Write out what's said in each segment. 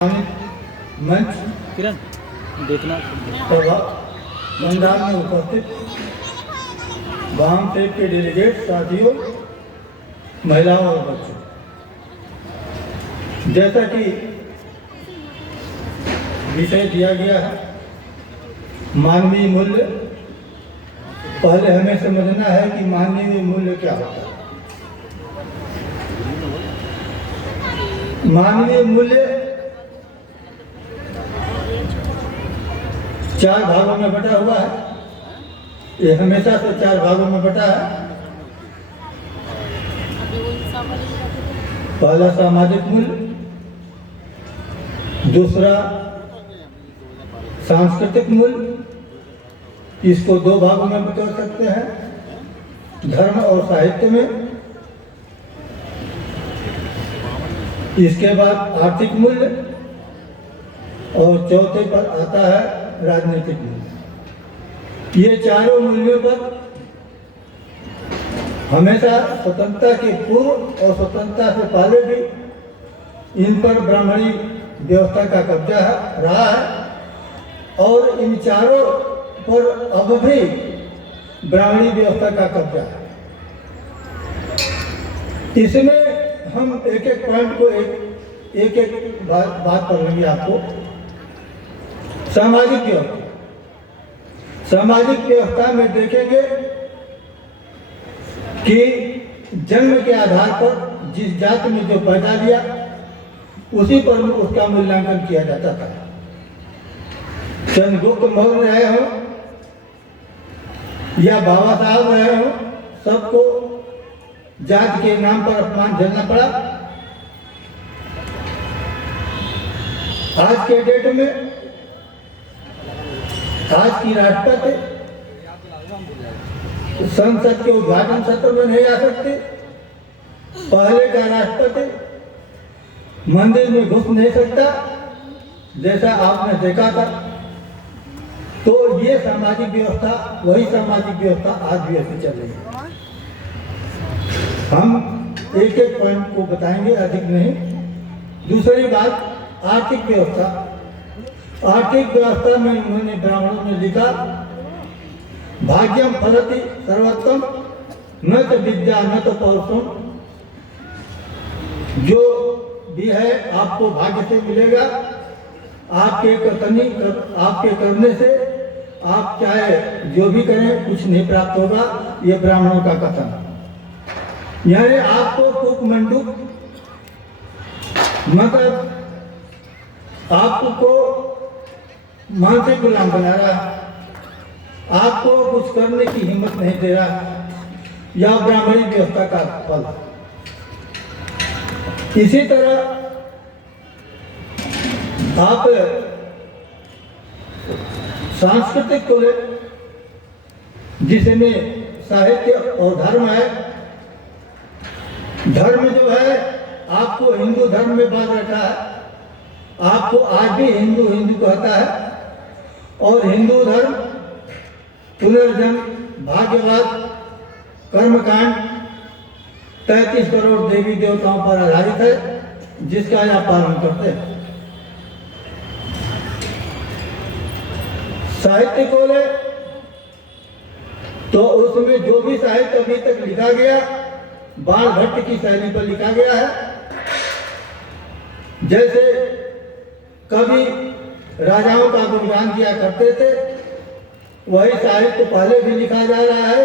मंच किरण देखना मैदान में उपस्थित वाम टेप के डेलीगेट साथियों, महिलाओं और बच्चों, जैसा कि विषय दिया गया है मानवीय मूल्य। पहले हमें समझना है कि मानवीय मूल्य क्या होता है। मानवीय मूल्य 4 भागों में बटा हुआ है। ये हमेशा से 4 भागों में बटा है। पहला सामाजिक मूल्य, दूसरा सांस्कृतिक मूल्य, इसको 2 भागों में कर सकते हैं, धर्म और साहित्य में। इसके बाद आर्थिक मूल्य और चौथे पर आता है राजनीतिक मूल्य। ये चारों मूल्यों पर हमेशा स्वतंत्रता के पूर्व और स्वतंत्रता से पहले भी इन पर ब्राह्मणी व्यवस्था का कब्जा रहा है और इन चारों पर अब भी ब्राह्मणी व्यवस्था का कब्जा है। इसमें हम एक एक पॉइंट को एक बात कर लेंगे। आपको सामाजिक व्यवस्था, सामाजिक व्यवस्था में देखेंगे कि जन्म के आधार पर जिस जाति में जो पैदा लिया उसी पर उसका मूल्यांकन किया जाता था। चंद्रगुप्त मौर्य रहे हो या बाबा साहब रहे हो, सबको जाति के नाम पर अपमान झेलना पड़ा। आज के डेट में आज की राष्ट्रपति संसद के उद्घाटन सत्र में नहीं आ सकते। पहले का राष्ट्रपति मंदिर में घुस नहीं सकता, जैसा आपने देखा था। तो ये सामाजिक व्यवस्था, वही सामाजिक व्यवस्था आज भी ऐसी चल रही है। हम एक एक पॉइंट को बताएंगे, अधिक नहीं। दूसरी बात, आर्थिक व्यवस्था। आर्थिक व्यवस्था में उन्होंने ब्राह्मणों ने लिखा, भाग्यम फलति सर्वोत्तम न तो विद्या न तो पौरुषम। जो भी है आपको भाग्य से मिलेगा, आपके करने से आप चाहे जो भी करें कुछ नहीं प्राप्त होगा। ये ब्राह्मणों का कथन। यानी आपको कुक मंडूक मतलब आपको मानसिक गुलाम बना रहा है, आपको कुछ करने की हिम्मत नहीं दे रहा। यह ब्राह्मणी व्यवस्था का फल। इसी तरह आप सांस्कृतिक को ले, जिसमें साहित्य और धर्म है। धर्म जो है आपको हिंदू धर्म में बांध रखा है। आपको आज भी हिंदू कहता है। और हिंदू धर्म पुनर्जन्म, भाग्यवाद, कर्मकांड, 33 करोड़ देवी देवताओं पर आधारित है, जिसका आप पालन करते हैं। साहित्य को ले तो उसमें जो भी साहित्य अभी तक लिखा गया बाण भट्ट की शैली पर लिखा गया है। जैसे कवि राजाओं का गुणगान किया करते थे, वही साहित्य पहले भी लिखा जा रहा है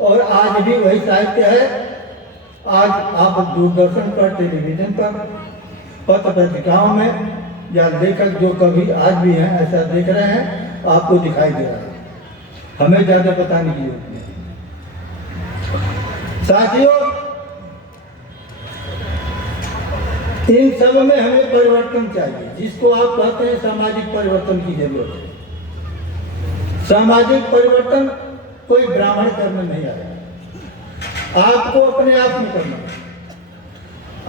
और आज भी वही साहित्य है। आज आप दूरदर्शन पर, टेलीविजन पर, पत्र पत्रिकाओं में या लेखक जो कवि आज भी हैं ऐसा देख रहे हैं, आपको दिखाई दे रहा है। हमें ज्यादा बताने की जरूरत नहीं। साथियों, इन सब में हमें परिवर्तन चाहिए, जिसको आप कहते हैं सामाजिक परिवर्तन की जरूरत है। सामाजिक परिवर्तन कोई ब्राह्मण करने नहीं आया, आपको अपने आप में करना।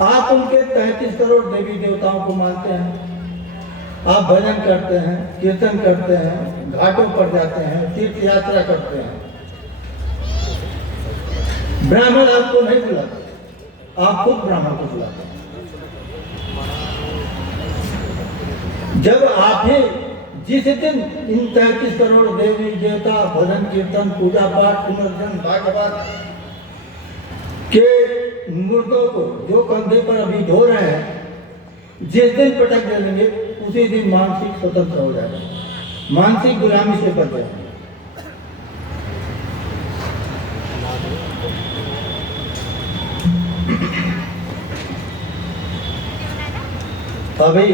आप उनके 33 करोड़ देवी देवताओं को मानते हैं, आप भजन करते हैं, कीर्तन करते हैं, घाटों पर जाते हैं, तीर्थ यात्रा करते हैं। ब्राह्मण आपको नहीं बुलाते, आप खुद ब्राह्मण को बुलाते हैं। जब आप ही जिस दिन इन 33 करोड़ देवी देवता भजन कीर्तन पूजा पाठ पुनर्जन्म भागवत के मुर्दों को जो कंधे पर अभी ढो रहे हैं, जिस दिन पटक देंगे उसी दिन मानसिक स्वतंत्र हो जाएगा, मानसिक गुलामी से बच जाएंगे। अभी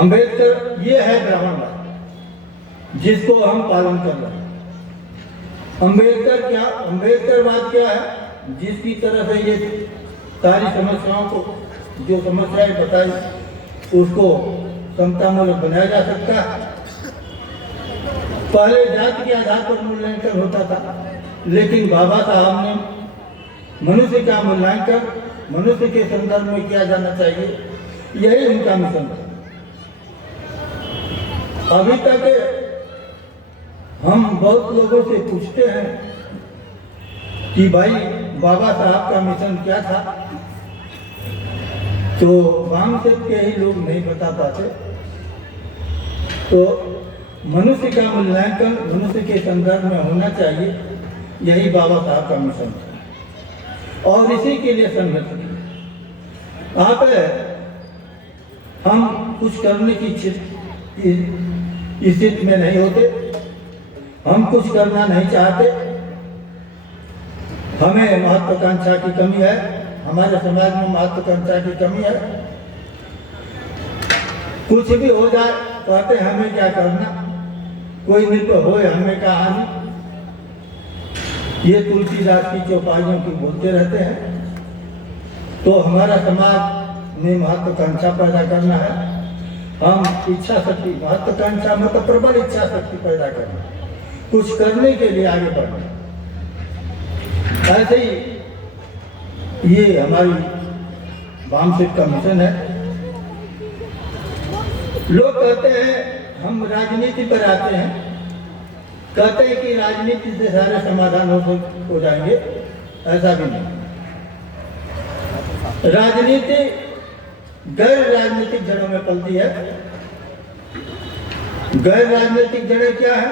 अंबेडकर ये है ब्राह्मणवाद जिसको हम पालन कर रहे हैं। अंबेडकरवाद क्या है? जिसकी तरफ से ये सारी समस्याओं को जो समस्याएं बताई उसको समतामूलक बनाया जा सकता है। पहले जाति के आधार पर मूल्यांकन होता था, लेकिन बाबा साहब ने मनुष्य का मूल्यांकन मनुष्य के संदर्भ में किया जाना चाहिए, यही उनका मिशन था। अभी तक हम बहुत लोगों से पूछते हैं कि भाई बाबा साहब का मिशन क्या था, तो वाम से के ही लोग नहीं बता पाते। तो मनुष्य का मूल्यांकन मनुष्य के संदर्भ में होना चाहिए, यही बाबा साहब का मिशन था और इसी के लिए संघर्ष किया। आप हम कुछ करने की स्थिति में नहीं होते, हम कुछ करना नहीं चाहते, हमें महत्वाकांक्षा की कमी है, हमारे समाज में महत्वाकांक्षा की कमी है। कुछ भी हो जाए कहते हमें क्या करना, कोई नृत्य हो हमें क्या हानि, ये तुलसीदास की चौपाइयों की बोलते रहते हैं। तो हमारा समाज में महत्वाकांक्षा पैदा करना है, हम इच्छा शक्ति महत्वाकांक्षा मतलब प्रबल इच्छा शक्ति पैदा करना, कुछ करने के लिए आगे बढ़ना। ऐसे ही ये हमारी वामसिक का मिशन है। लोग कहते हैं हम राजनीति पर आते हैं, कहते हैं कि राजनीति से सारे समाधान हो जाएंगे, ऐसा भी नहीं। राजनीति गैर राजनीतिक जड़ों में पलती है। गैर राजनीतिक जड़ें क्या है?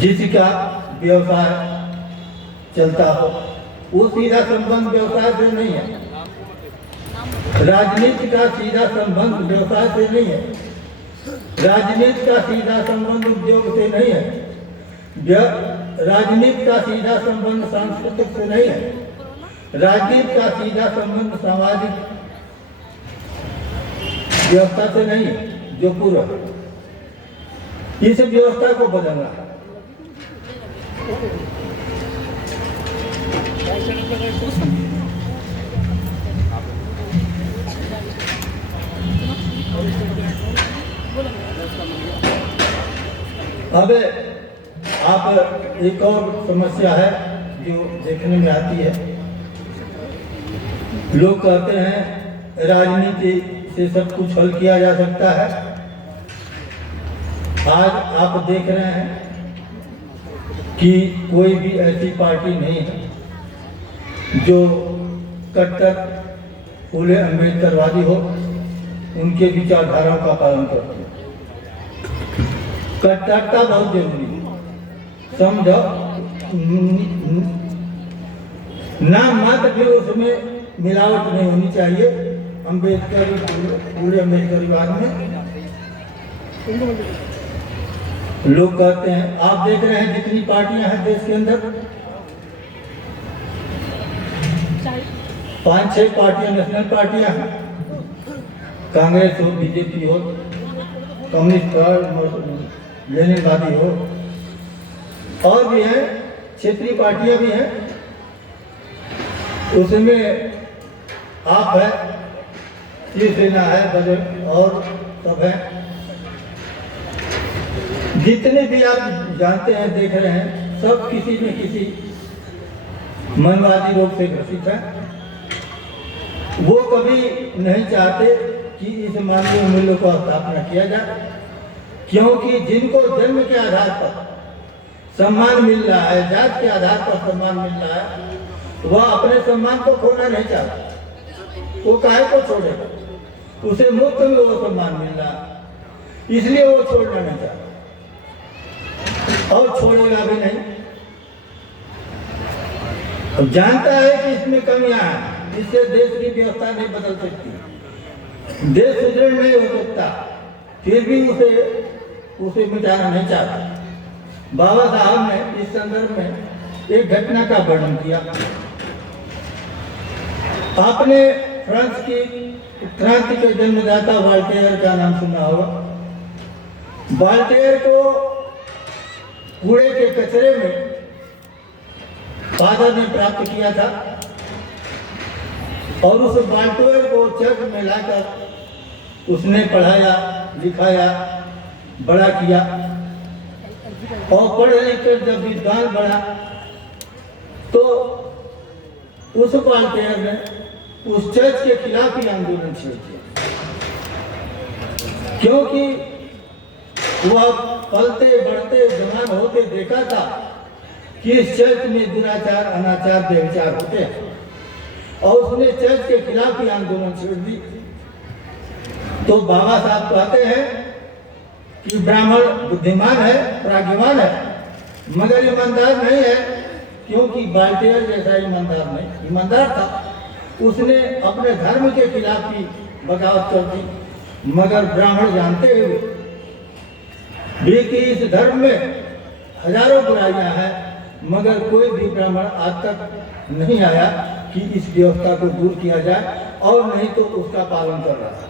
जिसका व्यवसाय चलता हो, वो सीधा संबंध व्यवसाय से नहीं है। राजनीति का सीधा संबंध व्यवसाय से नहीं है, राजनीति का सीधा संबंध उद्योग से नहीं है, राजनीति का सीधा संबंध सांस्कृतिक से नहीं है, राजनीति का सीधा संबंध सामाजिक व्यवस्था से नहीं है जो पूर्व है। इस व्यवस्था को बदलना है। अब आप एक और समस्या है जो देखने में आती है। लोग कहते हैं राजनीति से सब कुछ हल किया जा सकता है। आज आप देख रहे हैं कि कोई भी ऐसी पार्टी नहीं है जो कट्टर फूले अम्बेडकरवादी हो, उनके विचारधाराओं का पालन करती है। कट्टरता बहुत जरूरी है, समझो। नाम मात्र भी उसमें मिलावट नहीं होनी चाहिए। अम्बेडकर पूरे अम्बेडकरवाद में लोग कहते हैं, आप देख रहे हैं जितनी पार्टियां हैं देश के अंदर, 5-6 पार्टियां नेशनल पार्टियां हैं, कांग्रेस हो, बीजेपी हो, कम्युनिस्ट लेनिनवादी हो, और भी है क्षेत्रीय पार्टियां भी हैं। उसमें आप है, शिवसेना है, बजट और सब है। जितने भी आप जानते हैं, देख रहे हैं, सब किसी न किसी मनवादी रोग से ग्रसित है। वो कभी नहीं चाहते कि इस मानवीय मूल्यों को स्थापना किया जाए। क्योंकि जिनको जन्म के आधार पर सम्मान मिल रहा है, जात के आधार पर सम्मान मिल रहा है, वह अपने सम्मान को खोना नहीं चाहता। वो काहे को छोड़ेगा? उसे मुफ्त में वो सम्मान मिल रहा है, इसलिए वो छोड़ना नहीं चाहता और छोड़ेगा भी नहीं। अब जानता है कि इसमें कमियां हैं, इससे देश की व्यवस्था नहीं बदल सकती, देश सुदृढ़ नहीं हो सकता, फिर भी उसे मिटाना नहीं चाहता। बाबा साहब ने इस संदर्भ में एक घटना का वर्णन किया। आपने फ्रांस की क्रांति के जन्मदाता वॉल्टेयर का नाम सुना होगा। वॉल्टेयर को कूड़े के कचरे में फादर ने प्राप्त किया था और उस वॉल्टेयर को चर्च में लाकर उसने पढ़ाया, लिखाया, बड़ा किया और पढ़ लिख कर जब विद्वान बना तो उस वॉल्टेयर ने उस चर्च के खिलाफ ही आंदोलन छेड़ दिया, क्योंकि वह पलते बढ़ते जवान होते देखा था कि इस चर्च में दुराचार, अनाचार, व्यभिचार होते हैं और उसने चर्च के खिलाफ ही आंदोलन छेड़ दी। तो बाबा साहब कहते हैं कि ब्राह्मण बुद्धिमान है, प्राज्ञवान है, मगर ईमानदार नहीं है, क्योंकि वॉल्टेयर जैसा ईमानदार था। उसने अपने धर्म के खिलाफ ही बगावत कर दी, मगर ब्राह्मण जानते हुए भी कि इस धर्म में हजारों बुराइयां हैं, मगर कोई भी ब्राह्मण आज तक नहीं आया कि इस व्यवस्था को दूर किया जाए, और नहीं तो उसका पालन कर रहा है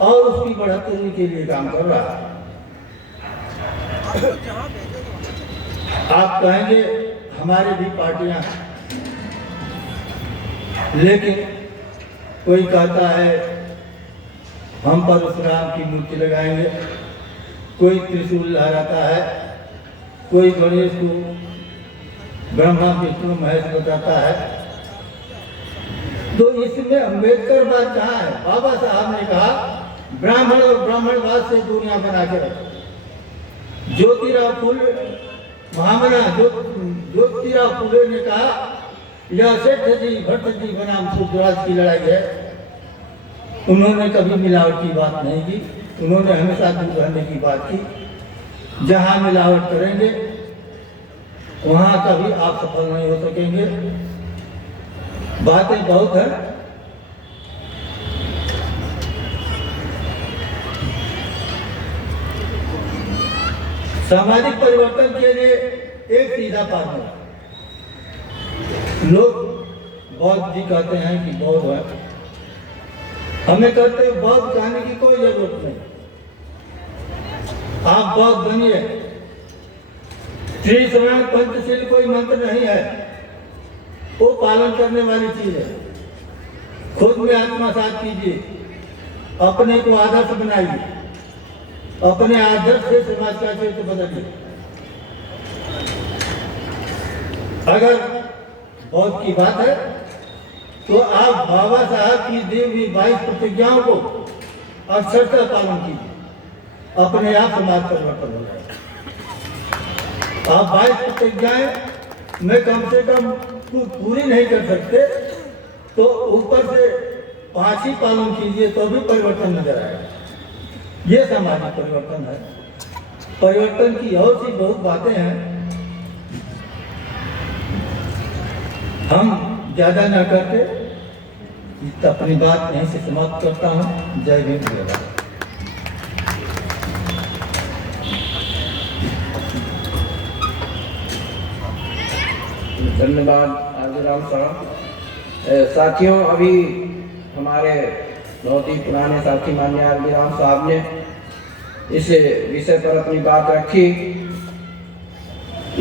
और उसकी बढ़ोतरी के लिए काम कर रहा है। आप कहेंगे हमारे भी पार्टियां, लेकिन कोई कहता है हम परशुराम की मूर्ति लगाएंगे, कोई त्रिशूल लहराता है, कोई गणेश को ब्रह्मा विष्णु महेश बताता है। तो इसमें अम्बेडकर बात कहाँ है? बाबा साहब ने कहा ब्राह्मण और ब्राह्मणवाद से दूरियां बना के रखो। ज्योतिराव फुले महामना ज्योतिराव फुले ने कहा यह सेठ जी भट्ट जी बनाम सूत्रराज की लड़ाई है। उन्होंने कभी मिलावट की बात नहीं की, उन्होंने हमेशा दूर रहने की बात की। जहां मिलावट करेंगे वहां कभी आप सफल नहीं हो सकेंगे। बातें बहुत है, सामाजिक परिवर्तन के लिए एक सीधा पात्र। लोग बौद्ध जी कहते हैं कि बौद्ध है, हमें कहते हैं बौद्ध कहने की कोई जरूरत नहीं। आप बौद्ध बनिए। त्रिशरण पंचशील कोई मंत्र नहीं है, वो पालन करने वाली चीज है। खुद में आत्मसात कीजिए, अपने को आदर्श बनाइए, अपने आदर्श से समाज का चित्र बदलिए। अगर बौद्ध की बात है तो आप बाबा साहब की दी हुई 22 प्रतिज्ञाओं को अक्षरशः पालन कीजिए, अपने आप समाज परिवर्तन हो जाएगा। आप 22 प्रतिज्ञाएं में कम से कम पूरी नहीं कर सकते तो ऊपर से 5 ही पालन कीजिए तो भी परिवर्तन नजर आएगा। ये सामाजिक परिवर्तन है। परिवर्तन की और सी बहुत बातें हैं, हम ज्यादा न करके अपनी बात यहीं से समाप्त करता हूँ। जय भीम, जय भारत। धन्यवाद आदिराम साहब। साथियों, अभी हमारे बहुत ही पुराने साथी माननीय आदिराम साहब ने इस विषय पर अपनी बात रखी।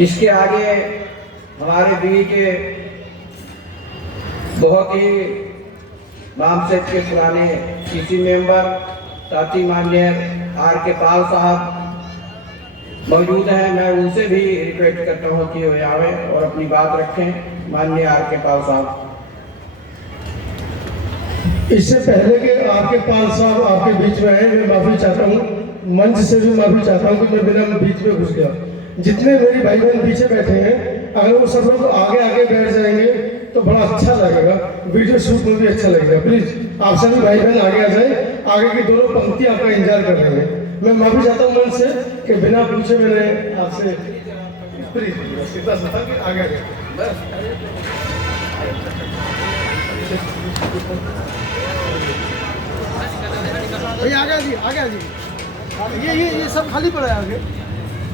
इसके आगे हमारे बीच बहुत ही वामसेट के पुराने सीसी मेंबर साथी माननीय आर के पाल साहब मौजूद हैं। मैं उनसे भी रिक्वेस्ट करता हूं कि वे आवे और अपनी बात रखें। माननीय आर के पाल साहब। इससे पहले कि आपके पाल साहब आपके बीच में आए, मैं माफ़ी चाहता हूँ, मंच से भी माफ़ी चाहता हूँ कि मैं बिना बीच में घुस गया। जितने मेरी भाई बहन पीछे बैठे हैं, अगर वो सब लोग आगे आगे बैठ जाएंगे तो बड़ा अच्छा लगेगा, वीडियो शूट में भी अच्छा लगेगा। प्लीज़ आप सभी भाई बहन आगे आ जाए, आगे की दोनों पंक्ति आपका इंतजार कर रहे हैं। मैं माफ़ी चाहता हूँ मंच से कि बिना पूछे मैंने आपसे प्लीज़ इतना सा था कि आगे आ जाए। भैया आगे जी, आगे जी, ये सब खाली पड़ा है आगे।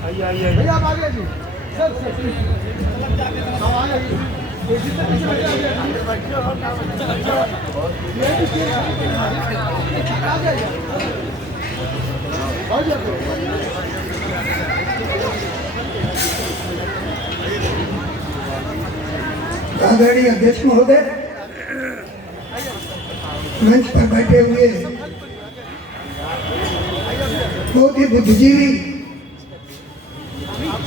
भैया आप आगे जी, सर सब आगे जी। आदरणीय अध्यक्ष महोदय, मंच पर बैठे हुए बहुत ही बुद्धिजीवी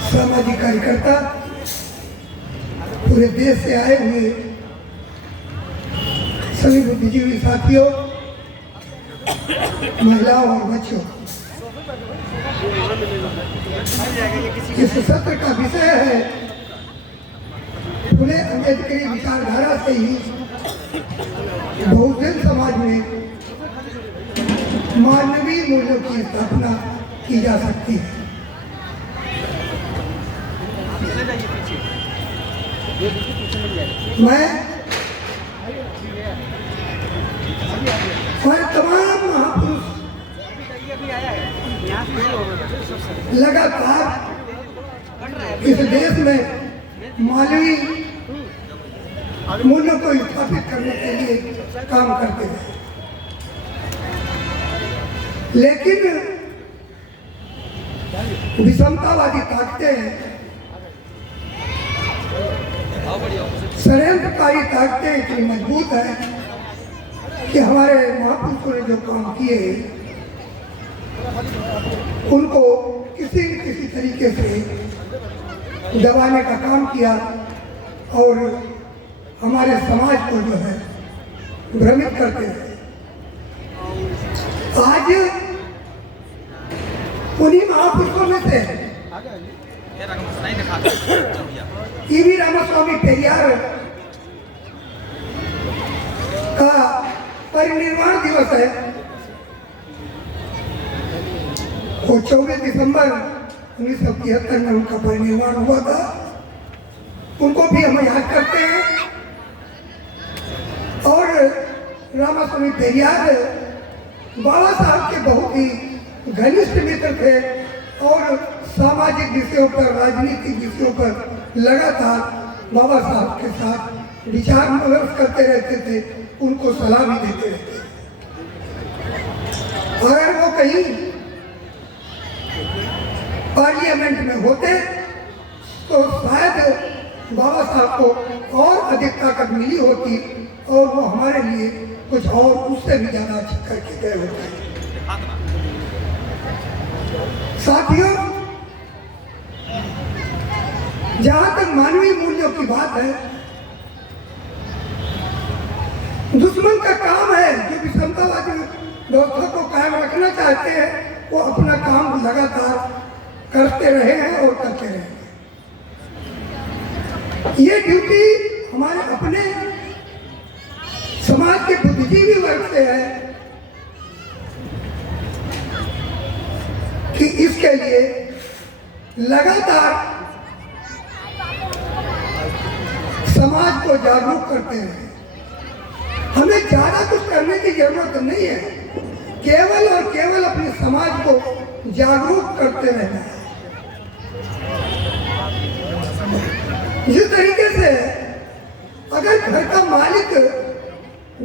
सामाजिक कार्यकर्ता, पूरे देश से आए हुए सभी बुद्धिजीवी साथियों, महिलाओं और बच्चों, इस सत्र का विषय है फुले अम्बेडकरी विचारधारा से ही बहुजन समाज में मानवीय मूल्यों की स्थापना की जा सकती है। मैं और तमाम महापुरुष लगातार इस देश में मानवीय मूल्यों को स्थापित करने के लिए काम करते हैं, लेकिन विषमतावादी ताकतें, षड्यंत्रकारी ताकतें इतनी मजबूत है कि हमारे महापुरुषों ने जो काम किए उनको किसी न किसी तरीके से दबाने का काम किया और हमारे समाज को जो है भ्रमित करते हैं। आज उन्हीं महापुरुषों में से ईवी रामास्वामी पेरियार का परिनिर्वाण दिवस है। वो 24 दिसंबर 1973 में उनका परिनिर्वाण हुआ था। उनको भी हम याद करते हैं। और रामास्वामी पेरियार बाबा साहब के बहुत ही घनिष्ठ मित्र थे और सामाजिक विषयों पर, राजनीतिक विषयों पर लगातार बाबा साहब के साथ विचार विमर्श करते रहते थे, उनको सलाह भी देते रहते थे। अगर वो कहीं पार्लियामेंट में होते तो शायद बाबा साहब को और अधिक ताकत मिली होती और वो हमारे लिए कुछ और उससे भी ज्यादा अच्छा करके गए होते। साथियों, जहां तक मानवीय मूल्यों की बात है, दुश्मन का काम है जो विषमतावादी व्यवस्था को कायम रखना चाहते हैं, वो अपना काम लगातार करते रहे हैं और करते रहे हैं। ये ड्यूटी हमारे अपने समाज के बुद्धिजीवी वर्ग से है कि इसके लिए लगातार समाज को जागरूक करते हैं। हमें ज्यादा कुछ करने की जरूरत नहीं है, केवल और केवल अपने समाज को जागरूक करते रहना है। जिस तरीके से अगर घर का मालिक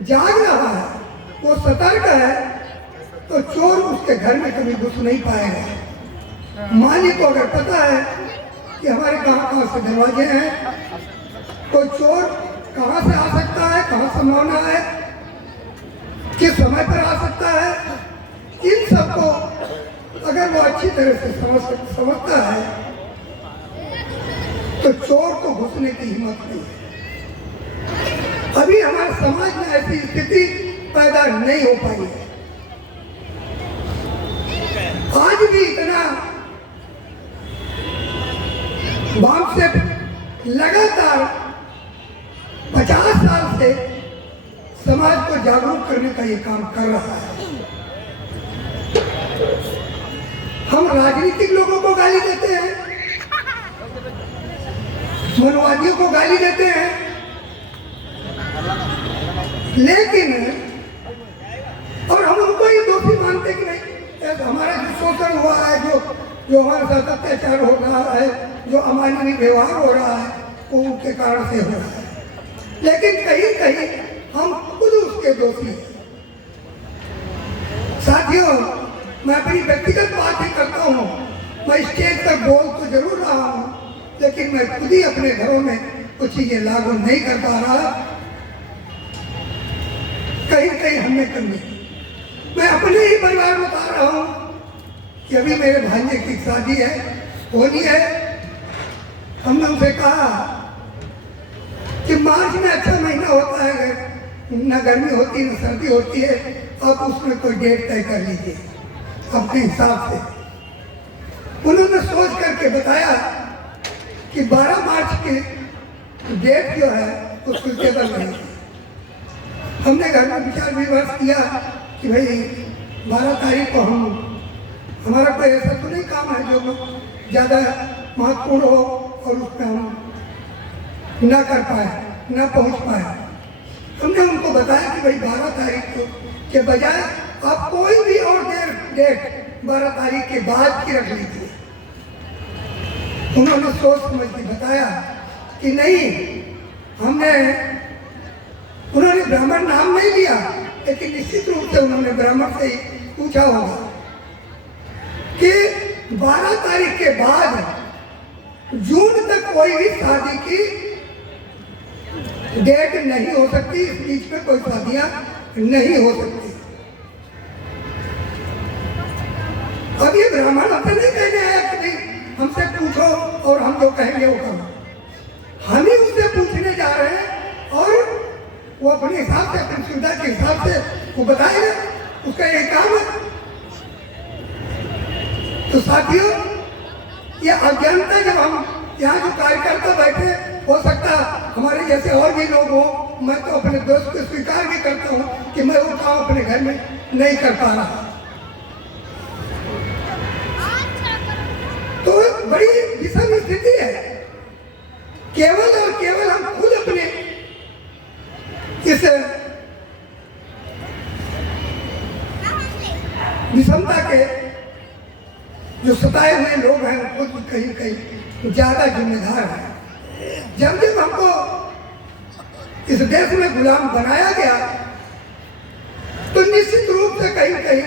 जाग रहा है, वो सतर्क है, तो चोर उसके घर में कभी घुस नहीं पाएगा। मालिक को अगर पता है कि हमारे कहाँ से दरवाजे हैं, तो चोर कहाँ से आ सकता है, कहाँ संभावना है, किस समय पर आ सकता है, इन सबको अगर वो अच्छी तरह से समझता है तो चोर को घुसने की हिम्मत नहीं है। अभी हमारे समाज में ऐसी स्थिति पैदा नहीं हो पाई है। आज भी इतना बाप से लगातार 50 साल से समाज को जागरूक करने का ये काम कर रहा है। हम राजनीतिक लोगों को गाली देते हैं, मनवादियों को गाली देते हैं, लेकिन और हम उनको ही दोषी मानते कि नहीं हमारा जो शोषण हुआ है, जो हमारे साथ अत्याचार हो रहा है, जो अमानवीय व्यवहार हो रहा है, वो उनके कारण से हो रहा है। लेकिन कहीं कहीं हम खुद उसके दोषी हैं। साथियों, मैं अपनी व्यक्तिगत बात ही करता हूँ। मैं स्टेज पर बोल तो जरूर रहा हूँ, लेकिन मैं खुद ही अपने घरों में कुछ चीजें लागू नहीं कर पा रहा। कहीं कहीं हमने कमी। मैं अपने ही परिवार में बता रहा हूँ कि अभी मेरे भांजे की शादी है, होनी है। हमने उनसे कहा कि मार्च में अच्छा महीना होता है, न गर्मी होती न सर्दी होती है, आप उसमें कोई डेट तय कर लीजिए अपने हिसाब से। उन्होंने सोच करके बताया कि 12 मार्च की डेट जो है वो सुलझेबल नहीं है। हमने घर में विचार विमर्श किया कि भाई 12 तारीख को हमारा कोई ऐसा तो नहीं काम है जो ज़्यादा महत्वपूर्ण हो और उसमें हम ना कर पाए, ना पहुंच पाए। हमने उनको बताया कि भाई 12 तारीख को के बजाय आप कोई भी और डेट 12 तारीख के बाद की रख लीजिए। उन्होंने सोच समझ के बताया कि नहीं, उन्होंने ब्राह्मण नाम नहीं लिया, लेकिन निश्चित रूप से उन्होंने ब्राह्मण से ही पूछा होगा कि 12 तारीख के बाद जून तक कोई भी शादी की डेट नहीं हो सकती, इस बीच में कोई शादियां नहीं हो सकती। अब ये ब्राह्मण हमसे नहीं कहने आया कि भाई हमसे पूछो और हम जो कहेंगे वो करो। हम ही उससे पूछने जा रहे हैं और वो अपने हिसाब से, अपनी सुविधा के हिसाब से वो बताएगा, उसका ये काम है। तो साथियों, ये अज्ञानता जब हम यहाँ जो कार्यकर्ता बैठे, हो सकता हमारे जैसे और भी लोग हो, मैं तो अपने दोस्त को स्वीकार भी करता हूँ कि मैं वो काम अपने घर में नहीं कर पा रहा। तो बड़ी विषम स्थिति है। केवल और केवल हम खुद अपने इस विषमता के जो सताए हुए लोग हैं, खुद कहीं कहीं ज्यादा जिम्मेदार हैं। जब जब हमको इस देश में गुलाम बनाया गया, तो निश्चित रूप से कहीं कहीं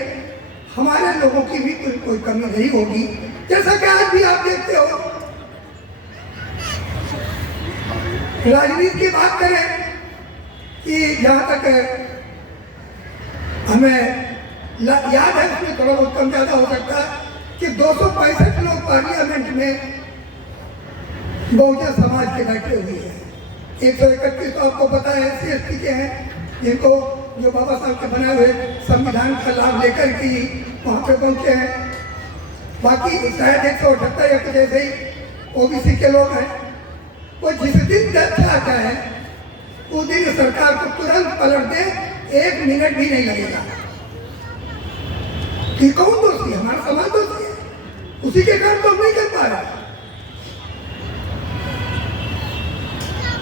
हमारे लोगों की भी कोई कमी नहीं होगी। जैसा कि आज भी आप देखते हो, राजनीति की बात करें कि जहाँ तक हमें याद है, उसमें थोड़ा बहुत कम ज़्यादा हो सकता है कि 265 लोग पार्लियामेंट में बहुजन समाज के बैठे हुए हैं। 131 तो आपको पता है SC/ST के हैं, जिनको जो बाबा साहब के बनाए हुए संविधान का लाभ लेकर के ही वहाँ पे पहुँचे हैं। बाकी शायद 178 या कुछ ऐसे ही OBC के लोग हैं। वो जिस दिन तथ्य आता है उस दिन सरकार को तुरंत पलट दे, 1 मिनट भी नहीं लगेगा। कि कौन दोषी है? हमारा समाज दोषी है, उसी के कारण तो हम नहीं कर पा रहे।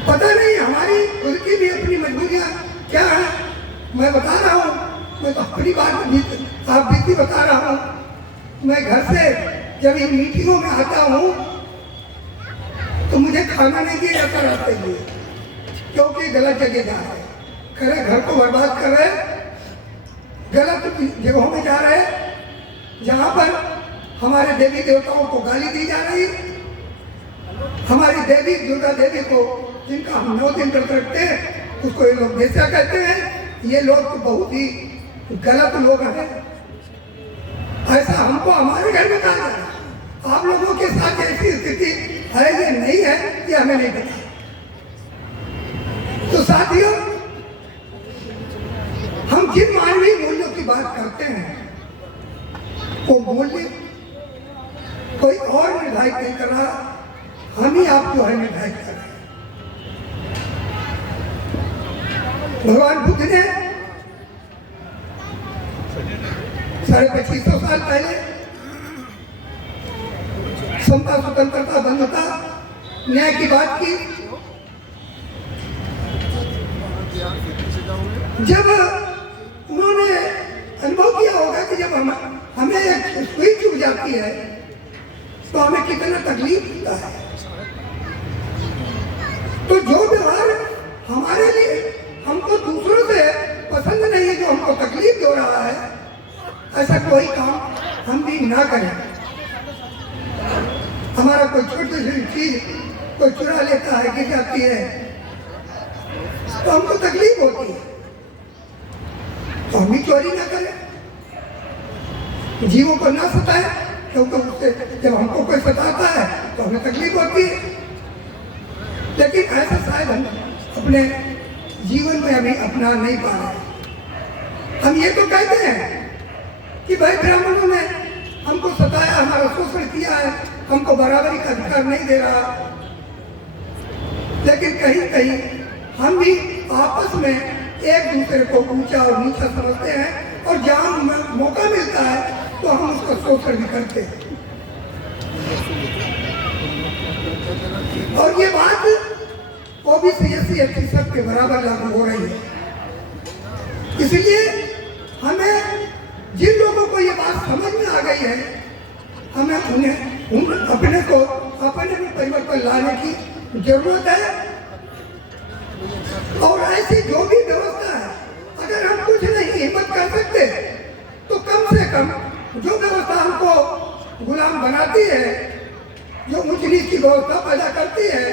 पता नहीं हमारी खुद की भी अपनी मजबूरियां क्या है। मैं बता रहा हूँ, मैं तो अपनी बात आप बीती बता रहा हूँ। मैं घर से जब इन मीटिंगों में आता हूँ तो मुझे खाना नहीं दिया जाता रास्ते में, क्योंकि गलत जगह जा रहे, खरे घर को बर्बाद कर रहे, गलत जगहों में जा रहे, जहाँ पर हमारे देवी देवताओं को गाली दी जा रही। हमारी देवी दुर्गा देवी को, जिनका हम 9 दिन व्रत रखते हैं, उसको ये लोग बेचा कहते हैं। ये लोग तो बहुत ही गलत लोग हैं। ऐसा हमको हमारे घर में कहा जा रहा है। आप लोगों के साथ ऐसी स्थिति है या नहीं है, ये हमें नहीं पता। तो साथियों, हम हम जिन मानवीय मूल्यों की बात करते हैं वो मूल्य कोई और निर्धारित नहीं कर रहा, हम ही आप जो है निर्धारित कर रहे हैं। भगवान बुद्ध ने 2550 साल पहले समता, स्वतंत्रता, बंधुता, न्याय की बात की। जब उन्होंने अनुभव किया होगा कि जब हमें एक सुई चुभ जाती है तो हमें कितना तकलीफ होता है, तो जो व्यवहार हमारे लिए हमको दूसरों से पसंद नहीं है, जो हमको तकलीफ दे रहा है, ऐसा कोई काम हम भी ना करें। हमारा कोई छोटी सी चीज कोई चुरा लेता है, गिर जाती है, तो हमको तकलीफ होती है, तो हम भी चोरी ना करें, जीवों को ना सताए, क्योंकि उससे जब हमको कोई सताता है तो हमें तकलीफ होती है। लेकिन ऐसा शायद हम अपने जीवन में अभी अपना नहीं पा रहे। हम ये तो कहते हैं कि भाई ब्राह्मणों ने हमको सताया, हमारा शोषण किया है, हमको बराबरी का अधिकार नहीं दे रहा, लेकिन कहीं कहीं हम भी आपस में एक दूसरे को ऊंचा और नीचा समझते हैं, और जहाँ मौका मिलता है तो हम उसका शोषण भी करते हैं। और ये बात ओबीसी, SC, ST सबके बराबर लागू हो रही है। इसलिए हमें जिन लोगों को ये बात समझ में आ गई है, हमें उन्हें अपने को अपने में परिवर्तन लाने की जरूरत है। और ऐसी जो भी व्यवस्था है, अगर हम कुछ नहीं हिम्मत कर सकते तो कम से कम जो व्यवस्था हमको गुलाम बनाती है, जो उच्च नीच की व्यवस्था पैदा करती है,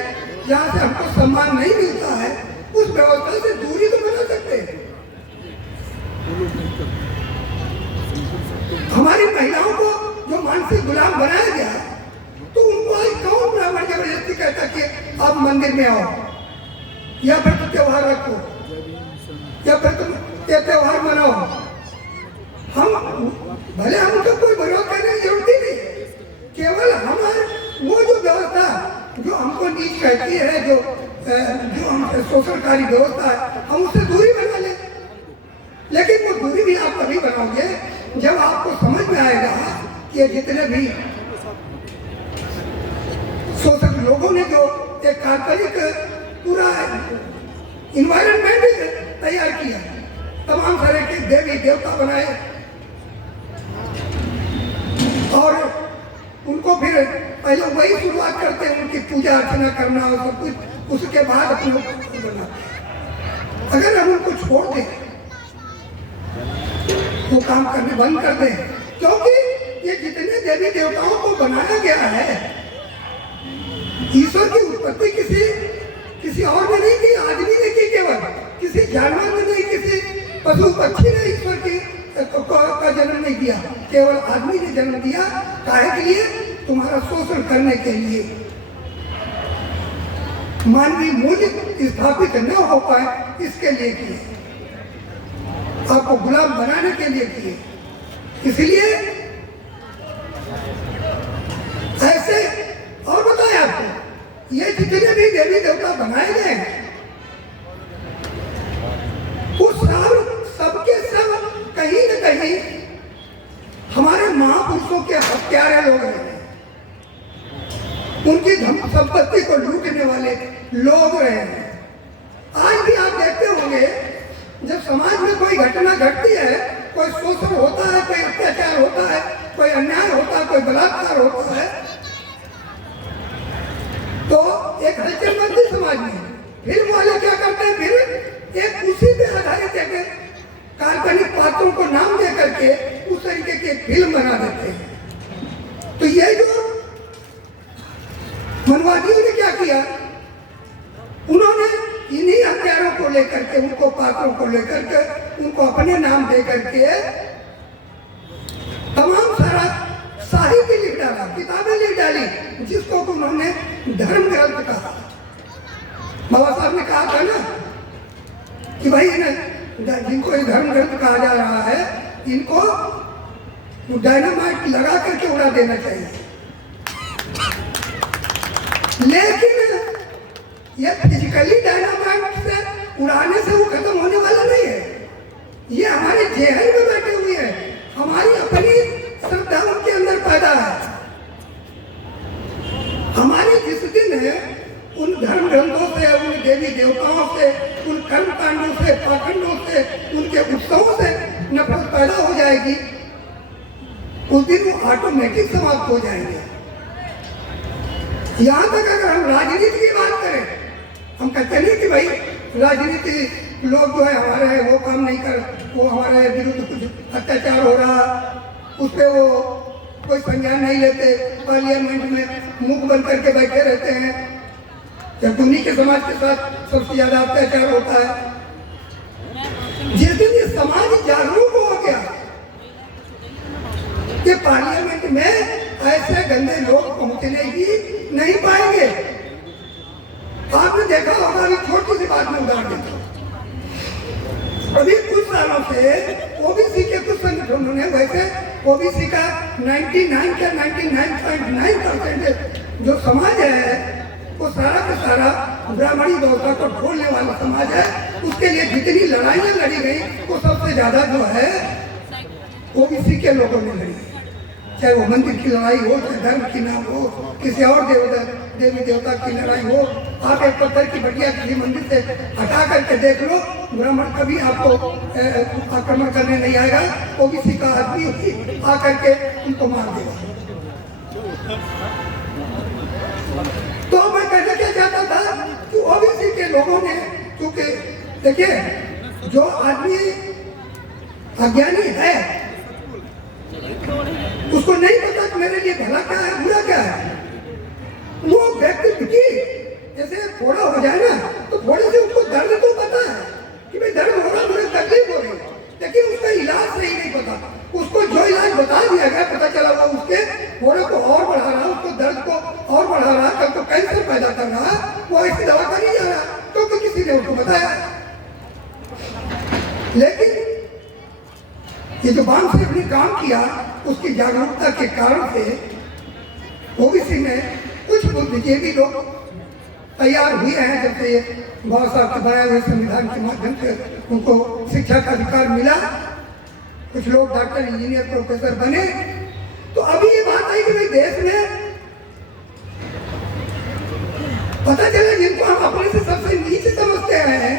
जहाँ से हमको सम्मान नहीं मिलता है, उस व्यवस्था से दूरी तो बना सकते हैं। हमारी महिलाओं को जो मानसिक गुलाम बनाया गया है, तो उनको आज कौन ब्राह्मण जबरदस्ती कहता कि आप मंदिर में आओ, या फिर तुम त्योहार रखो, या फिर तुम ये त्योहार मनाओ। हम भले हमको कोई विरोध करने की जरूरत ही नहीं, केवल हमारे वो जो व्यवस्था जो हमको नीच कहती है, जो हम शोषणकारी व्यवस्था है, हम उससे दूरी बना लें। लेकिन वो दूरी भी आप तभी बनाओगे जब आपको समझ में आएगा कि जितने भी शोषक लोगों ने जो एक काल्पनिक पूरा इन्वायरमेंट तैयार किया, तमाम तरह के देवी देवता बनाए, और उनको फिर पहले वही शुरुआत करते हैं, उनकी पूजा अर्चना करना और सब कुछ, उसके बाद अपने बनाते हैं। अगर हम उनको छोड़ दें, वो काम करने बंद कर दें, क्योंकि ये जितने देवी देवताओं को बनाया गया है, ईश्वर की उत्पत्ति किसी और ने नहीं की, आदमी ने की, केवल किसी जानवर ने नहीं, किसी पशु पक्षी ने ईश्वर की का जन्म नहीं दिया, केवल आदमी ने जन्म दिया। काहे के लिए? तुम्हारा शोषण करने के लिए, मानवीय मूल्य स्थापित न हो पाए इसके लिए किए, आपको गुलाम बनाने के लिए किए। इसलिए ऐसे, और बताएं आपको, ये जितने भी देवी देवता बनाए गए हैं, वो सबके सब कहीं न कहीं हमारे महापुरुषों के हत्यारे लोग हैं, उनकी संपत्ति को लूटने वाले लोग रहे हैं। आज भी आप देखते होंगे, जब समाज में कोई घटना घटती है, कोई शोषण होता है, कोई अत्याचार होता है, कोई अन्याय होता है, कोई बलात्कार होता है, तो एक हलचल बनती समाज में। फिल्म वाले क्या करते हैं, फिर एक उसी पे आधारित एक काल्पनिक पात्रों को नाम दे करके उस तरीके की फिल्म बना देते हैं। तो ये जो मनवादियों ने क्या किया, उन्होंने इन्हीं हथियारों को लेकर के, उनको पात्रों को लेकर के, उनको अपने नाम दे करके तमाम सारा साहित्य लिख डाला, किताबें लिख डाली, जिसको उन्होंने धर्म ग्रंथ कहा। बाबा साहब ने कहा था ना कि भाई जिनको ये धर्म ग्रंथ कहा जा रहा है, इनको डायनामाइट लगा करके उड़ा देना चाहिए। लेकिन ये फिजिकली डायनामाइट से उड़ाने से वो खत्म होने वाला नहीं है। ये हमारे जेहन में बैठे हुए हैं, हमारी अपनी श्रद्धा उनके अंदर पैदा है। हमारे जिस दिन है उन धर्म ग्रंथों से, उन देवी देवताओं से, उन कर्म कांडों से, पाखंडों से, उनके उत्सवों से नफरत पैदा हो जाएगी, उस दिन वो ऑटोमेटिक समाप्त हो जाएंगे। यहाँ तक अगर हम राजनीति की बात करें, हम कहते नहीं कि भाई राजनीति लोग जो है हमारे हैं वो काम नहीं कर, वो हमारे विरुद्ध कुछ अत्याचार हो रहा, उस पर वो कोई संज्ञान नहीं लेते, पार्लियामेंट में मुख बंद करके बैठे रहते हैं, जब उन्हीं के समाज के साथ सबसे ज्यादा अत्याचार होता है। जिस दिन ये समाज जागरूक हो गया कि पार्लियामेंट में ऐसे गंदे लोग पहुंचने ही नहीं पाएंगे। आपने देखा होगा, अभी छोटी सी बात में उदाहरण देता हूं। अभी कुछ सालों से ओबीसी के कुछ संगठनों ने, वैसे ओबीसी का 99.9% जो समाज है वो सारा का सारा ब्राह्मणी व्यवस्था को ढोलने वाला समाज है। उसके लिए जितनी लड़ाइयाँ लड़ी गई वो सबसे ज्यादा जो है ओबीसी के लोगों ने लड़ी, चाहे वो मंदिर की लड़ाई हो, चाहे धर्म की नाम हो, किसी और देवी देवता की लड़ाई हो। आप एक पत्थर की बटिया किसी मंदिर से हटा करके देख लो, ब्राह्मण कभी आपको आक्रमण करने नहीं आएगा। ओबीसी का आदमी आकर के उनको मार देगा। तो मैं कहना क्या चाहता था कि ओबीसी के लोगों ने, क्योंकि देखिए जो आदमी अज्ञानी है उसको नहीं पता कि मेरे लिए भला क्या है बुरा क्या है। वो व्यक्ति की जैसे फोड़ा हो जाए ना, तो थोड़े से उसको दर्द तो पता है कि भाई दर्द हो रहा, मुझे तकलीफ हो रही, लेकिन उसका इलाज सही नहीं पता। उसको जो इलाज बता दिया गया, पता चला वो उसके फोड़े को और बढ़ा रहा, उसको दर्द को और बढ़ा रहा, कल को कैंसर पैदा कर रहा, वो ऐसी दवा का नहीं जा रहा क्योंकि किसी ने उसको बताया। लेकिन ये जो बाम साहब ने काम किया, उसकी जागरूकता के कारण से ओबीसी में कुछ बुद्धिजीवी लोग तैयार हुए हैं। जब से बाबा साहब के बनाए हुए संविधान के माध्यम से उनको शिक्षा का अधिकार मिला, कुछ लोग डॉक्टर, इंजीनियर, प्रोफेसर बने। तो अभी ये बात आई कि भाई देश में पता चला जिनको हम अपने से सबसे नीचे समझते हैं,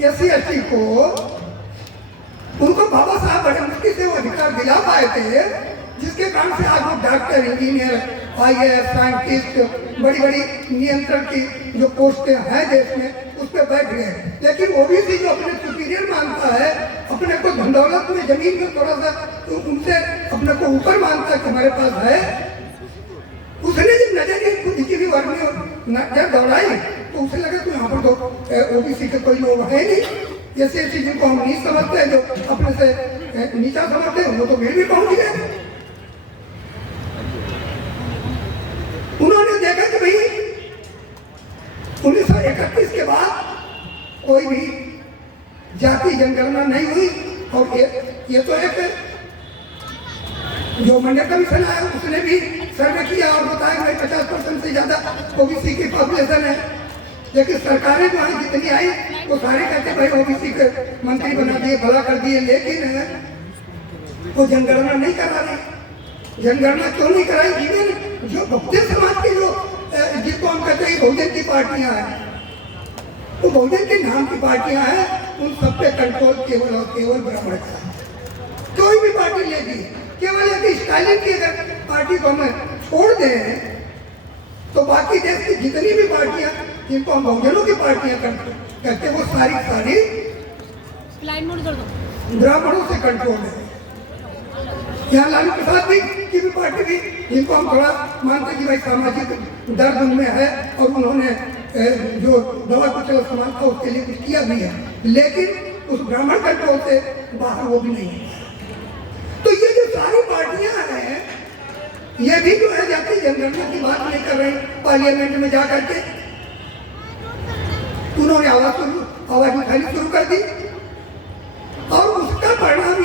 एससी एसटी को, उनको बाबा साहब बड़े मुश्किल से वो अधिकार दिला पाए थे, जिसके कारण से आज वो डॉक्टर, इंजीनियर, IAS, साइंटिस्ट, बड़ी बड़ी नियंत्रण की जो पोस्टें हैं देश में, उस पर बैठ गए। लेकिन ओबीसी जो अपने सुपीरियर मानता है, अपने को धन दौलत में, जमीन में थोड़ा सा तो उनसे अपने को ऊपर मानता है कि हमारे पास है, उसने जब नजरिए बुद्धिजीवी वर्ग में नजर दौड़ाई तो उसे लगा कि यहाँ पर तो ओबीसी के कोई लोग है नहीं, जैसे जिनको हम नीच समझते हैं, जो अपने से नीचा समझते हैं, वो तो फिर भी पहुंच गए। उन्होंने देखा कि भाई 1931 के बाद कोई भी जाति जनगणना नहीं हुई, और ये तो एक जो मंडल कमीशन आया उसने भी सर्वे किया और बताया भाई 50% से ज्यादा ओबीसी की पॉपुलेशन है। लेकिन सरकारें जो आई जितनी आई वो सारे कहते भाई ओबीसी के मंत्री बना दिए, भला कर दिए, लेकिन वो जनगणना नहीं करा रही। जनगणना क्यों नहीं कराई? इवन जो बहुजन समाज के जो जिनको हम कहते हैं बहुजन की पार्टियां हैं, तो बहुजन के नाम की पार्टियां हैं, उन सब पे कंट्रोल केवल और केवल ब्राह्मण का। कोई भी पार्टी लेगी, केवल एक स्टालिन की अगर पार्टी को हम छोड़ दें तो बाकी देश की जितनी भी पार्टियां जिनको हम बहुजनों की पार्टियां कहते हैं, वो सारी ब्राह्मणों से कंट्रोल है। यहाँ लालू प्रसाद जी की भी पार्टी थी, जिनको हम थोड़ा मानते कि भाई सामाजिक दर्द उनमें है और उन्होंने जो दवा कुचल समाज था उसके लिए कुछ किया भी है, लेकिन उस ब्राह्मण कंट्रोल से बाहर वो भी नहीं है। तो ये जो सारी पार्टियां हैं, ये भी जो है जाति जनगणना की बात नहीं कर रही। पार्लियामेंट में जाकर के उन्होंने आवाज उठानी शुरू कर दी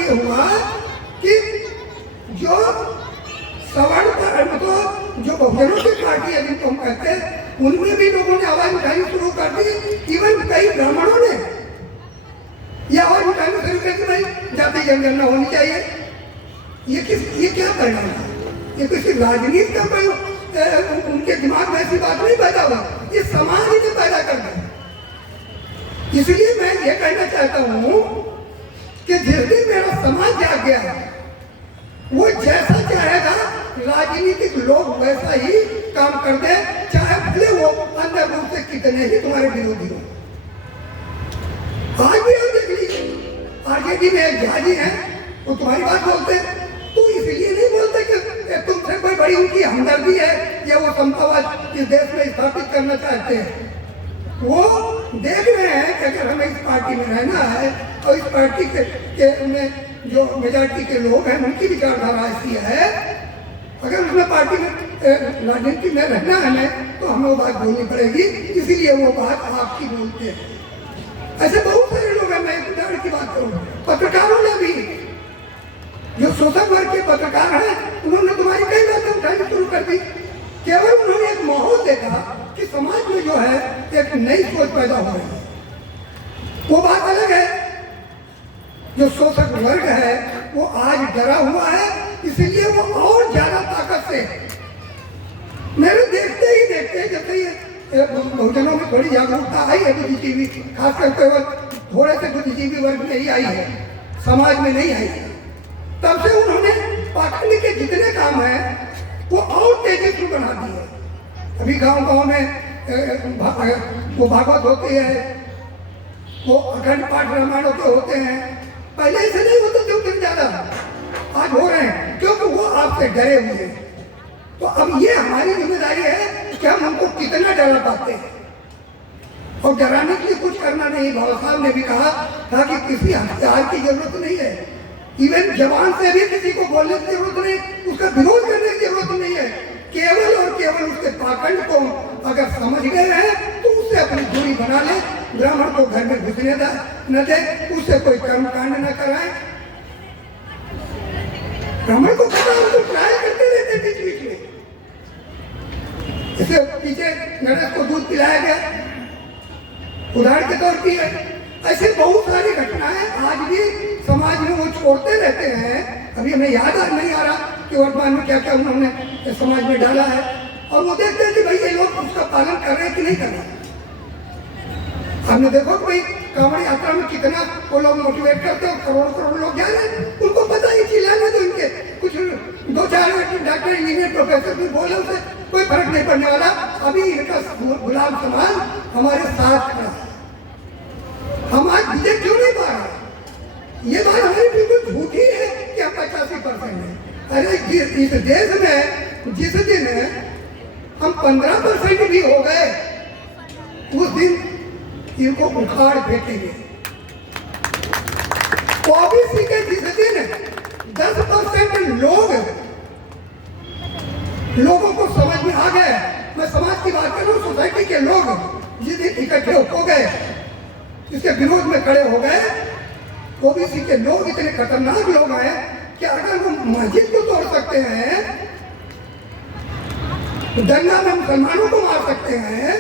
ये हुआ कि जो सवर्ण मतलब जो बहुजनों की पार्टी है जिनको हम कहते हैं, उनमें भी लोगों ने आवाज उठानी शुरू कर दी। इवन कई ब्राह्मणों ने यह आवाज उठानी शुरू कर दी, भाई जाति जनगणना होनी चाहिए। ये क्या परिणाम है? ये किसी राजनीति का कोई उनके दिमाग में ऐसी बात नहीं पैदा हुआ, ये समाज ही ने पैदा कर दिया। इसलिए मैं ये कहना चाहता हूँ कि जिस दिन मेरा समाज जाग गया है, वो जैसा चाहेगा राजनीतिक लोग वैसा ही काम कर दे, चाहे भले वो अंदर रूप से कितने ही तुम्हारे विरोधी हो। आज भी हम देख लीजिए, आरजेडी में एक झाजी है, वो तुम्हारी बात बोलते हैं, तो इसलिए नहीं बोलते कि तुमसे कोई बड़ी उनकी हमदर्दी है या वो समतावाद इस देश में स्थापित करना चाहते हैं। वो देख रहे हैं कि अगर हमें इस पार्टी में रहना है और इस पार्टी के में जो मेजॉरिटी के लोग हैं उनकी विचारधारा ऐसी है, अगर उसमें पार्टी में राजनीति में रहना है हमें, तो हमें वो बात बोलनी पड़ेगी। इसीलिए वो बात आपकी बोलते हैं। ऐसे बहुत सारे लोग हैं, मैं एक उदाहरण की बात करूँ, पत्रकारों ने भी, जो शोषक वर्ग के पत्रकार हैं, उन्होंने तुम्हारी कई बातें उठानी शुरू कर दी। केवल उन्होंने एक माहौल देखा कि समाज में जो है एक नई सोच पैदा हो रही है, वो बात अलग है। जो शोषक वर्ग है वो आज डरा हुआ है, इसलिए वो और ज्यादा ताकत से, मेरे देखते ही देखते जैसे ये बहुजनों में थोड़ी जागरूकता आई है बुद्धिजीवी, खास करके थोड़े से बुद्धिजीवी वर्ग में ही आई है, समाज में नहीं आई है, तब से उन्होंने पाखंड के जितने काम हैं वो और तेजी से बना दिए। अभी गांव-गांव में वो भागवत होती है, वो अखंड पाठ रामायण होते हैं, पहले ऐसे नहीं होते थे उतने ज्यादा, आज हो रहे हैं क्योंकि वो आपसे डरे हुए हैं। तो अब ये हमारी जिम्मेदारी है कि हम उनको कितना डरा पाते हैं, और डराने के लिए कुछ करना नहीं। बाबा साहब ने भी कहा था कि किसी हथियार की जरूरत नहीं है, इवन जवान से भी किसी को बोलने की जरूरत नहीं, उसका विरोध करने की जरूरत नहीं है। केवल और केवल उसके पाखंड को अगर समझ गए हैं तो उससे अपनी दूरी बना ले, ब्राह्मण को घर में घुसने न दे, उससे कोई कर्मकांड न कराए। ब्राह्मण को पता है, तो ट्रायल करते रहते बीच बीच में। जैसे पीछे गणेश को दूध पिलाया गया, उदाहरण के तौर पर, ऐसे बहुत सारी घटनाएं आज भी समाज में वो छोड़ते रहते हैं। अभी हमें याद नहीं आ रहा कि वर्तमान में क्या क्या उन्होंने समाज में डाला है, और वो देखते हैं कि भाई ये लोग उसका पालन कर रहे हैं कि नहीं कर रहे। हमने देखो कि भाई कांवड़ यात्रा में कितना वो लोग मोटिवेट करते हैं, करोड़ों करोड़ लोग जा रहे हैं, उनको पता ही चिल्लाने तो इनके कुछ 2-4 डॉक्टर इंजीनियर प्रोफेसर भी बोले, उसे कोई फर्क नहीं पड़ने वाला। अभी इनका गुलाम समाज हमारे साथ खड़ा है, हम आज विजय क्यों नहीं पा रहे? ये बात हमारी बिल्कुल झूठी है कि हम 85% है। अरे इस देश में जिस दिन हम 15% भी हो गए, उस दिन इनको उखाड़ फेंकेंगे। ओबीसी के जिस दिन 10% लोगों को समझ में आ गए, मैं समाज की बात कर रहा हूँ, सोसाइटी के लोग जिस दिन इकट्ठे हो गए, इसके विरोध में खड़े हो गए, ओबीसी के लोग इतने खतरनाक लोग हैं कि अगर वो मस्जिद को तोड़ सकते हैं, दंगा में मुसलमानों को मार सकते हैं,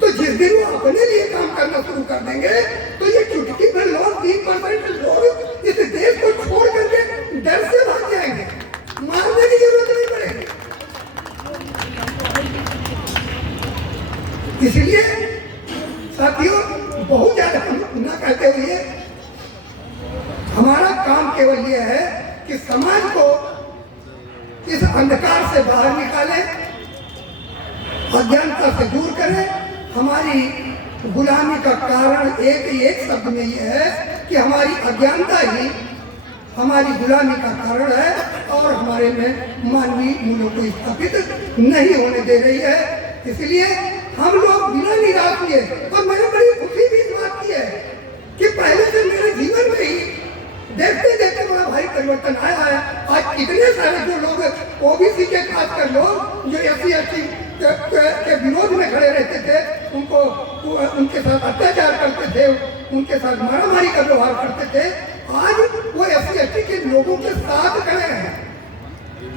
तो जिस दिन वो अपने लिए काम करना शुरू कर देंगे, तो ये चुटकी भर लोग 3% लोग इस देश को छोड़ करके डर से भाग जाएंगे, मारने की जरूरत नहीं पड़ेगी। इसलिए साथियों, बहुत ज्यादा न कहते हुए हमारा काम केवल ये है कि समाज को इस अंधकार से बाहर निकालें, अज्ञानता से दूर करें। हमारी गुलामी का कारण एक शब्द में ये है कि हमारी अज्ञानता ही हमारी गुलामी का कारण है और हमारे में मानवीय मूल्यों को स्थापित नहीं होने दे रही है। इसलिए हम लोग बिना निराश किए, और मैंने बड़ी खुशी भी इस बात की है कि पहले से मेरे जीवन में ही देखते देखते बड़ा भारी परिवर्तन आया है। आज कितने सारे जो लोग ओबीसी के खासकर लोग जो SC/ST के विरोध में खड़े रहते थे, उनको उनके साथ अत्याचार करते थे, उनके साथ मारामारी का व्यवहार करते थे, आज वो SC/ST के लोगों के साथ खड़े हैं।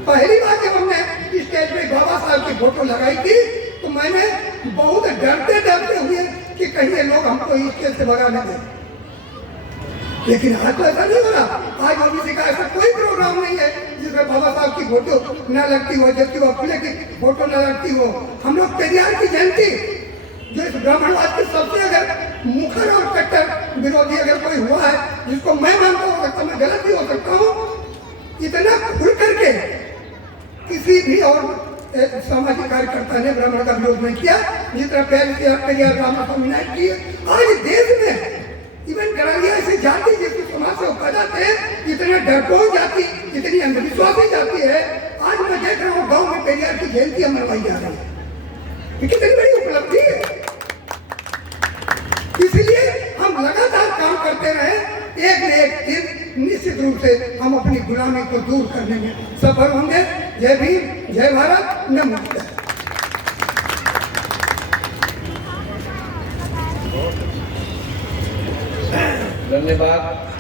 पहली बार जब हमने स्टेज पे बाबा साहब की फोटो लगाई थी तो मैंने बहुत डरते डरते हुए कि कहीं ये लोग हमको स्टेज से भगा न दें, लेकिन आज तो ऐसा नहीं हो रहा। आज ओबीसी का ऐसा कोई प्रोग्राम नहीं है जिसमें बाबा साहब की फोटो न लगती हो, जबकि फुले की फोटो न लगती हो। हम लोग पेरियार की जयंती, जो इस ब्राह्मणवाद के सबसे अगर मुखर और कट्टर विरोधी अगर कोई हुआ है, जिसको मैं मानता हो सकता, मैं गलत भी हो सकता हूँ, इतना खुल करके किसी भी और सामाजिक कार्यकर्ता ने ब्राह्मण का विरोध नहीं किया जितना पेरियार ब्राह्मण को यूनाइट किए। आज देश में इवन गड़िया ऐसी जाति जिसको समाज से पैदा थे, इतना डरपोक जाति, इतनी अंधविश्वासी जाति है। आज मैं देख रहा हूँ गांव में पेरियार की जयंती मनवाई जा रही है, ये कितनी बड़ी उपलब्धि है। इसलिए हम लगातार काम करते रहे, एक न एक दिन निश्चित रूप से हम अपनी गुलामी को दूर करने में सफल होंगे। जय भीम, जय भारत, नमो। धन्यवाद।